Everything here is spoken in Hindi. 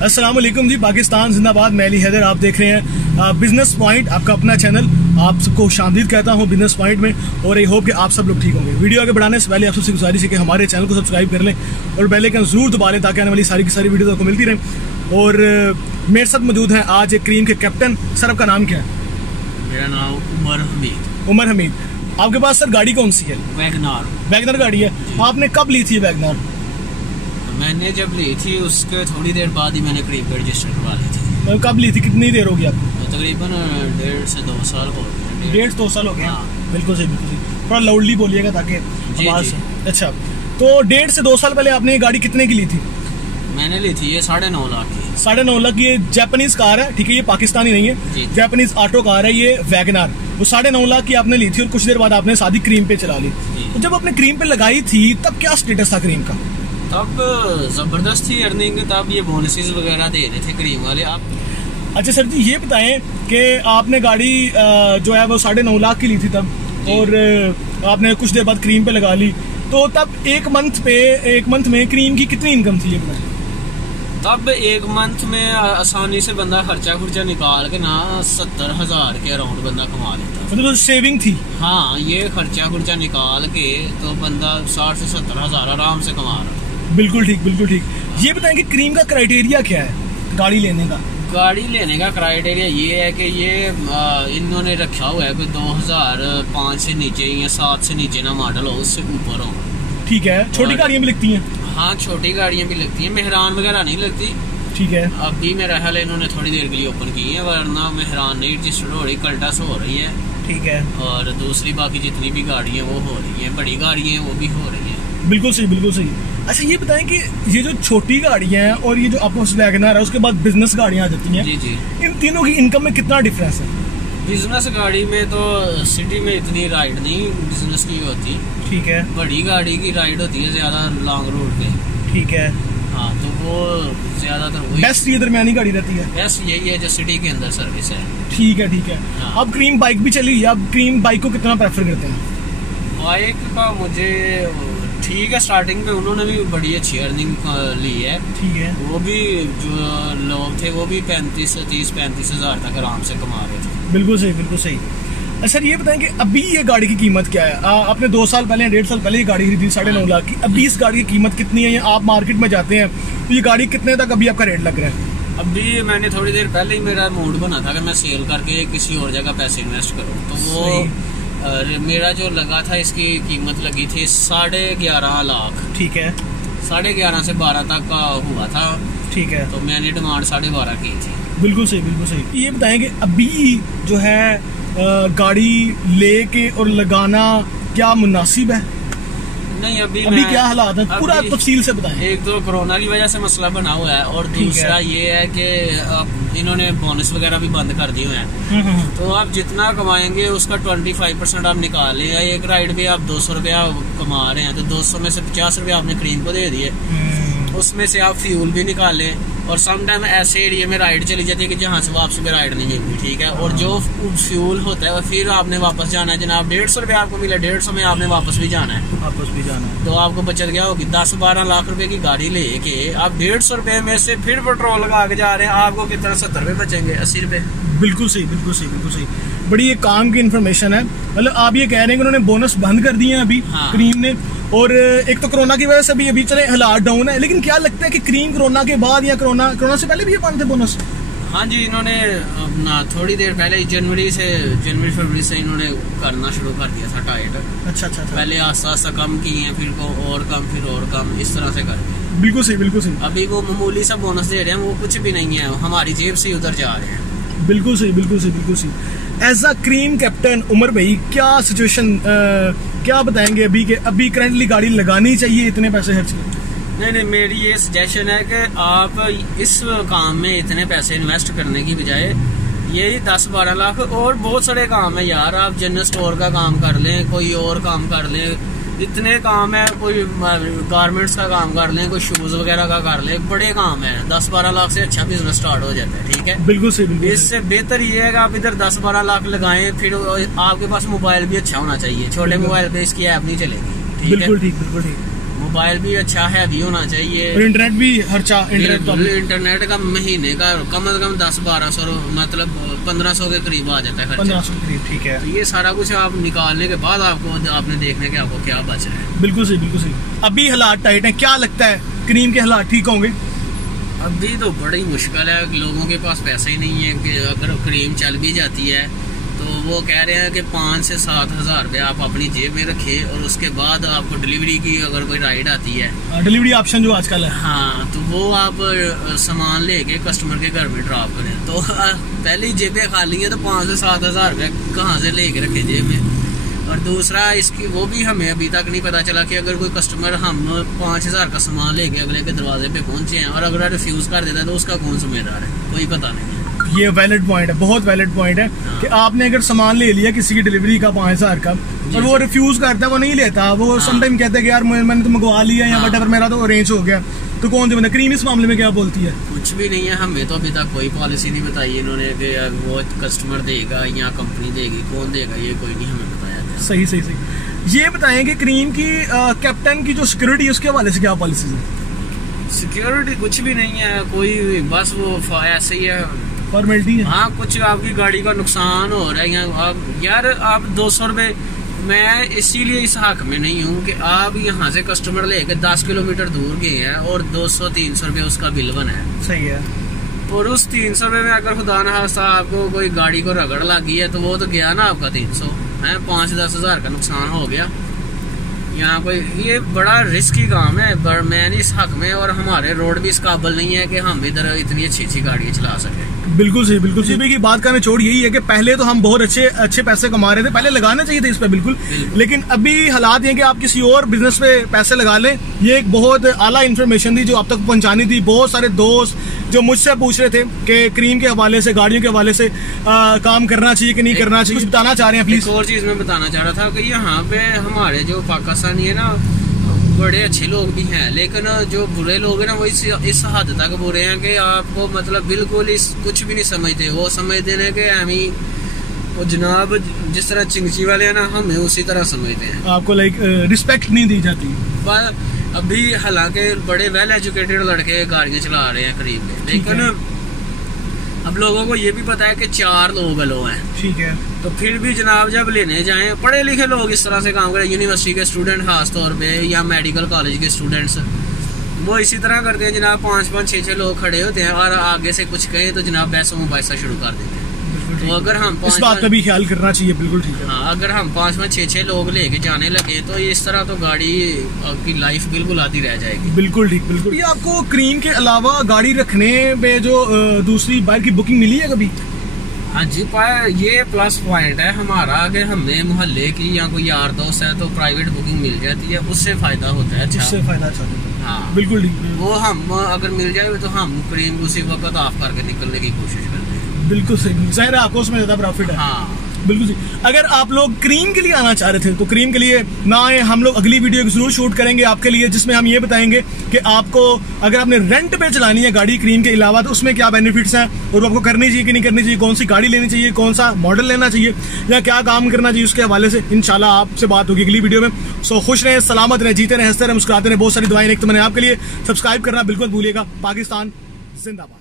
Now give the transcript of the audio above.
अस्सलाम वालेकुम जी, पाकिस्तान जिंदाबाद। मैं अली हैदर, आप देख रहे हैं बिजनेस पॉइंट, आपका अपना चैनल। आप सबको खुशामदीद कहता हूं बिजनेस पॉइंट में, और आई होप कि आप सब लोग ठीक होंगे। वीडियो आगे बढ़ाने से पहले आप सबसे गुजारिश है कि हमारे चैनल को सब्सक्राइब कर लें और बेल आइकन जरूर दबा लें ताकि आने वाली सारी की सारी वीडियो आपको मिलती रहे। और मेरे साथ मौजूद हैं आज एक क्रीम के कैप्टन। सर, आपका नाम क्या है? मेरा नाम उमर हमीद। उमर हमीद, आपके पास सर गाड़ी कौन सी है? वैगनार। वैगनर गाड़ी है। आपने कब ली थी वैगनर? मैंने जब ली थी उसके थोड़ी देर बाद ही मैंने क्रीम पे रजिस्टर करवा ली थी। कब ली थी? कितनी देर हो गई आपको? तकरीबन 1.5 से 2 साल हो गए। 1.5-2 साल हो गए। हाँ। बिल्कुल सही, बिल्कुल सही। थोड़ा लाउडली बोलिएगा ताकि आवाज। अच्छा, तो 1.5 से 2 साल पहले आपने ये गाड़ी कितने की ली थी? मैंने ली थी ये 9.5 लाख की। 9.5 लाख की। ये जापानीज कार है, ठीक है? ये पाकिस्तानी नहीं है, जापानीज ऑटो कार है ये वैगनार। वो 9.5 लाख की आपने ली थी और कुछ देर बाद आपने सादी क्रीम पे चला ली। तो जब आपने क्रीम पे लगाई थी तब क्या स्टेटस था क्रीम का? तब जबरदस्त थी अर्निंग, तब ये बोनसेस वगैरह दे रहे थे क्रीम वाले। आप अच्छा सर जी, ये बताएं कि आपने गाड़ी जो है वो 9.5 लाख की ली थी तब, और आपने कुछ देर बाद क्रीम पे लगा ली, तो तब एक मंथ में क्रीम की कितनी इनकम थी? तब एक मंथ में आसानी से बंदा खर्चा निकाल के ना 70,000 के अराउंड बंदा कमा लेता। मतलब सेविंग थी? हाँ, ये खर्चा निकाल के तो बंदा 60 से 70,000 आराम से कमा रहा। बिल्कुल ठीक, बिल्कुल ठीक। ये बताएं कि क्रीम का क्राइटेरिया क्या है गाड़ी लेने का? गाड़ी लेने का क्राइटेरिया ये है कि ये इन्होंने रखा हुआ है कि 2005 से नीचे या 7 से नीचे ना मॉडल हो, उससे ऊपर हो। ठीक है। छोटी गाड़ियाँ भी लगती हैं? हाँ, छोटी गाड़ियाँ भी लगती हैं, मेहरान वगैरह नहीं लगती। ठीक है। अभी मेरा ख्याल है इन्होंने थोड़ी देर के लिए ओपन की है, वरना मेहरान नहीं रजिस्टर्ड हो रही, कल्टस हो रही है। ठीक है। और दूसरी बाकी जितनी भी गाड़ी है वो हो रही है, बड़ी गाड़ियाँ हैं वो भी हो रही है। बिल्कुल सही, बिल्कुल सही। अच्छा, ये बताएं कि ये जो छोटी गाड़ियाँ हैं और ये जो आपको वैगनर है, उसके बाद बिजनेस गाड़ियाँ आ जाती हैं, जी, इन तीनों की इनकम में कितना डिफरेंस है? बिजनेस गाड़ी में तो सिटी में इतनी राइड नहीं बिजनेस की होती। ठीक है। बड़ी गाड़ी की राइड होती है ज्यादा लॉन्ग रूट पे। ठीक है। हाँ, तो वो ज्यादातर बेस्ट ये दरमियानी गाड़ी रहती है। बेस्ट यही है जो सिटी के अंदर सर्विस है। ठीक है, ठीक है। हाँ। अब क्रीम बाइक भी चली है, अब क्रीम बाइक को कितना प्रेफर करते हैं? बाइक का मुझे ठीक है, स्टार्टिंग पे उन्होंने भी बड़ी अच्छी अर्निंग ली है। ठीक है। वो भी जो लोग थे वो भी 30-35 हजार तक आराम से कमा रहे थे। बिल्कुल सही, बिल्कुल सही। सर, ये बताएं कि अभी ये गाड़ी की कीमत क्या है? आपने 2 साल पहले 1.5 साल पहले ये गाड़ी खरीदी 9.5 लाख की। अभी इस गाड़ी की कीमत कितनी है? आप मार्केट में जाते हैं तो ये गाड़ी कितने तक अभी आपका रेट लग रहा है? अभी मैंने थोड़ी देर पहले ही मेरा मूड बना था कि मैं सेल करके किसी और जगह पैसे इन्वेस्ट करूँ, तो वो मेरा जो लगा था, इसकी कीमत लगी थी 11.5 लाख। ठीक है। 11.5 से 12 तक का हुआ था। ठीक है। तो मैंने डिमांड 12.5 की थी। बिल्कुल सही, बिल्कुल सही। ये बताएं कि अभी जो है गाड़ी लेके और लगाना क्या मुनासिब है? नहीं, अभी क्या हालात है, पूरा तफसील से बताएं। एक तो कोरोना की वजह से मसला बना हुआ है, और दूसरा ये है कि इन्होंने बोनस वगैरह भी बंद कर दिए हुए हैं। तो आप जितना कमाएंगे उसका 25% आप निकालें। एक राइड पे आप 200 रुपया कमा रहे हैं तो 200 में से 50 रुपया आपने क्रीम को दे दिए, उसमें से आप फ्यूल भी निकालें। और समटाइम ऐसे एरिया में राइड चली जाती है कि जहाँ से वापस में राइड नहीं मिलती। ठीक है। और जो फ्यूल होता है फिर आपने वापस जाना है, जनाब 150 रुपया आपको मिला, 150 में आपने वापस भी जाना है। तो आपको बचत क्या होगी? 10-12 लाख रुपए की गाड़ी लेके आप 150 रुपए में से फिर पेट्रोल लगा के जा रहे हैं, आपको कितना 70 रुपए बचेंगे, 80 रुपए। बिल्कुल सही, बिल्कुल सही, बिल्कुल सही। बड़ी ये काम की इन्फॉर्मेशन है। मतलब आप ये कह रहे हैं कि उन्होंने बोनस बंद कर दिए हैं अभी। हाँ। क्रीम ने, और एक तो कोरोना की वजह से अभी चले हालात डाउन है, लेकिन क्या लगता है कि क्रीम कोरोना के बाद या कोरोना से पहले भी ये बंद थे बोनस? हाँ जी, इन्होंने अपना थोड़ी देर पहले जनवरी फरवरी से इन्होंने करना शुरू कर दिया था टाइट। अच्छा। पहले आस्ता कम किए, फिर और कम, इस तरह से कर दिया। बिल्कुल सही, बिल्कुल सही। अभी वो मामूली सा बोनस दे रहे हैं, वो कुछ भी नहीं है, हमारी जेब से उधर जा रहे हैं। बिल्कुल सही, बिल्कुल सही, बिल्कुल सही। As a cream captain Umar भाई, क्या सिचुएशन, क्या बताएंगे अभी करंटली गाड़ी लगानी चाहिए इतने पैसे खर्च कर? नहीं, मेरी ये सजेशन है कि आप इस काम में इतने पैसे इन्वेस्ट करने की बजाय यही 10-12 लाख और बहुत सारे काम है यार। आप जनरल स्टोर का काम कर लें, कोई और काम कर लें, इतने काम है, कोई गारमेंट्स का काम कर लें, कोई शूज वगैरह का कर लें, बड़े काम है। 10-12 लाख से अच्छा बिजनेस स्टार्ट हो जाता है। ठीक है। बिल्कुल सही। इससे बेहतर ये है कि आप इधर 10-12 लाख लगाएं, फिर आपके पास मोबाइल भी अच्छा होना चाहिए। छोटे मोबाइल पे इसकी ऐप नहीं चलेगी। बिल्कुल ठीक, बिल्कुल ठीक। मोबाइल भी अच्छा हैवी होना चाहिए और इंटरनेट भी इंटरनेट का महीने का कम से कम 10-1200 मतलब 1500 के करीब आ जाता है, 1500 के करीब। ठीक है, तो ये सारा कुछ आप निकालने के बाद आपने देखना है कि आपको क्या बच रहा है। बिल्कुल सही, बिल्कुल सही। अभी हालात टाइट है, क्या लगता है क्रीम के हालात ठीक होंगे? अभी तो बड़ी मुश्किल है, लोगों के पास पैसे ही नहीं है कि अगर क्रीम चल भी जाती है तो वो कह रहे हैं कि 5 से 7 हज़ार रुपये आप अपनी जेब में रखें और उसके बाद आपको डिलीवरी की अगर कोई राइड आती है, डिलीवरी ऑप्शन जो आजकल है, हाँ, तो वो आप सामान लेके कस्टमर के घर में ड्रॉप करें। तो पहली जेबें खाली हैं तो 5 से 7 हज़ार रुपये कहाँ से लेके रखें जेब में। और दूसरा इसकी वो भी हमें अभी तक नहीं पता चला कि अगर कोई कस्टमर हम 5000 का सामान लेके अगले के दरवाजे पे पहुंचे हैं और अगर रिफ्यूज कर देता है तो उसका कौन जिम्मेदार है, कोई पता नहीं है। ये वैलिड पॉइंट है, बहुत वैलिड पॉइंट है कि आपने अगर सामान ले लिया किसी की डिलीवरी का 5000 का और वो रिफ्यूज करता है, वो नहीं लेता, वो समटाइम कहते हैं कि यार मैंने तो मंगवा लिया या व्हाटएवर, मेरा तो अरेंज हो गया, तो कौन जिम्मेदार? क्रीम इस मामले में क्या बोलती है? कुछ भी नहीं है, हमें तो अभी तक कोई पॉलिसी नहीं बताई इन्होंने कि वो कस्टमर देगा या कंपनी देगी, कौन देगा ये कोई नहीं हमें बताया गया। सही सही सही। ये बताएं कि क्रीम की कैप्टन की जो सिक्योरिटी है उसके हवाले से क्या पॉलिसी है? सिक्योरिटी कुछ भी नहीं है कोई, बस वो ऐसे ही है, फॉर्मेलिटी है। हाँ, कुछ आपकी गाड़ी का नुकसान हो रहा है यार आप 200 रुपये, मैं इसीलिए इस हक में नहीं हूँ कि आप यहाँ से कस्टमर लेके 10 किलोमीटर दूर गए हैं और 200-300 रुपये उसका बिल बना है। सही है। और उस 300 रुपये में अगर खुदा न खास्ता आपको कोई गाड़ी को रगड़ लगी है तो वो तो गया ना आपका 300 है, 5-10 हज़ार का नुकसान हो गया। यहाँ कोई ये बड़ा रिस्की काम है, मैं नहीं इस हक में, और हमारे रोड भी इस काबिल नहीं है कि हम इधर इतनी अच्छी गाड़ियाँ चला सकें। बिल्कुल सही, बिल्कुल सही। की बात का निचोड़ यही है कि पहले तो हम बहुत अच्छे पैसे कमा रहे थे, पहले लगाना चाहिए था इस पे बिल्कुल, लेकिन अभी हालात ये कि आप किसी और बिजनेस पे पैसे लगा लें। ये एक बहुत आला इन्फॉर्मेशन थी जो आप तक पहुंचानी थी। बहुत सारे दोस्त जो मुझसे पूछ रहे थे कि क्रीम के हवाले से, गाड़ियों के हवाले से काम करना चाहिए कि नहीं करना चाहिए, कुछ बताना चाह रहे हैं प्लीज? एक और चीज मैं बताना चाह रहा था कि यहाँ पे हमारे जो पाकिस्तानी है ना, बड़े अच्छे लोग भी हैं, लेकिन जो बुरे लोग हैं ना वो इस हद तक बुरे हैं कि आपको मतलब बिल्कुल कुछ भी नहीं समझते। वो समझते हैं कि हम ही वो जनाब जिस तरह चिंगची वाले हैं ना, हमें उसी तरह समझते हैं। आपको लाइक रिस्पेक्ट नहीं दी जाती। पर अभी हालांकि बड़े वेल एजुकेटेड लड़के गाड़ियाँ चला रहे हैं करीब में, लेकिन अब लोगों को ये भी पता है कि 4 लोग अलो हैं। ठीक है, तो फिर भी जनाब जब लेने जाएं, पढ़े लिखे लोग इस तरह से काम करें, यूनिवर्सिटी के स्टूडेंट खास तौर पे या मेडिकल कॉलेज के स्टूडेंट्स, वो इसी तरह करते हैं जनाब। 5-5, 6-6 लोग खड़े होते हैं और आगे से कुछ कहें तो जनाब बहसों मुबाहिसा शुरू कर देते हैं। तो अगर हम इस बात का भी ख्याल करना चाहिए। बिल्कुल ठीक है। हाँ, अगर हम 5-5, 6-6 लोग लेके जाने लगे तो इस तरह तो गाड़ी की लाइफ बिल्कुल आधी रह जाएगी। बिल्कुल ठीक, बिल्कुल। ये आपको क्रीम के अलावा गाड़ी रखने में जो दूसरी बाइक की बुकिंग मिली है कभी? हाँ जी, ये प्लस पॉइंट है हमारा कि हमें मोहल्ले की या कोई यार दोस्त है तो प्राइवेट बुकिंग मिल जाती है, उससे फायदा होता है। अच्छा, उससे फायदा अच्छा होता है। हाँ बिल्कुल ठीक। वो हम अगर मिल जाए तो हम क्रीम उसी वक्त ऑफ करके निकलने की कोशिश करते हैं। बिल्कुल सही, ज़ाहिर है आपको उसमें ज़्यादा प्रॉफिट है। हाँ बिल्कुल सही। अगर आप लोग क्रीम के लिए आना चाह रहे थे तो क्रीम के लिए ना आए, हम लोग अगली वीडियो जरूर शूट करेंगे आपके लिए, जिसमें हम ये बताएंगे कि आपको अगर आपने रेंट पे चलानी है गाड़ी क्रीम के अलावा तो उसमें क्या बेनिफिट्स हैं और आपको करनी चाहिए कि नहीं करनी चाहिए, कौन सी गाड़ी लेनी चाहिए, कौन सा मॉडल लेना चाहिए या क्या काम करना चाहिए, उसके हवाले से इंशाल्लाह आपसे बात होगी अगली वीडियो में। सो खुश रहें, सलामत रहें, जीते रहें, हंसते रहें, मुस्कुराते रहें। बहुत सारी दुआएं एक तो मैंने आपके लिए। सब्सक्राइब करना बिल्कुल भूलिएगा। पाकिस्तान जिंदाबाद।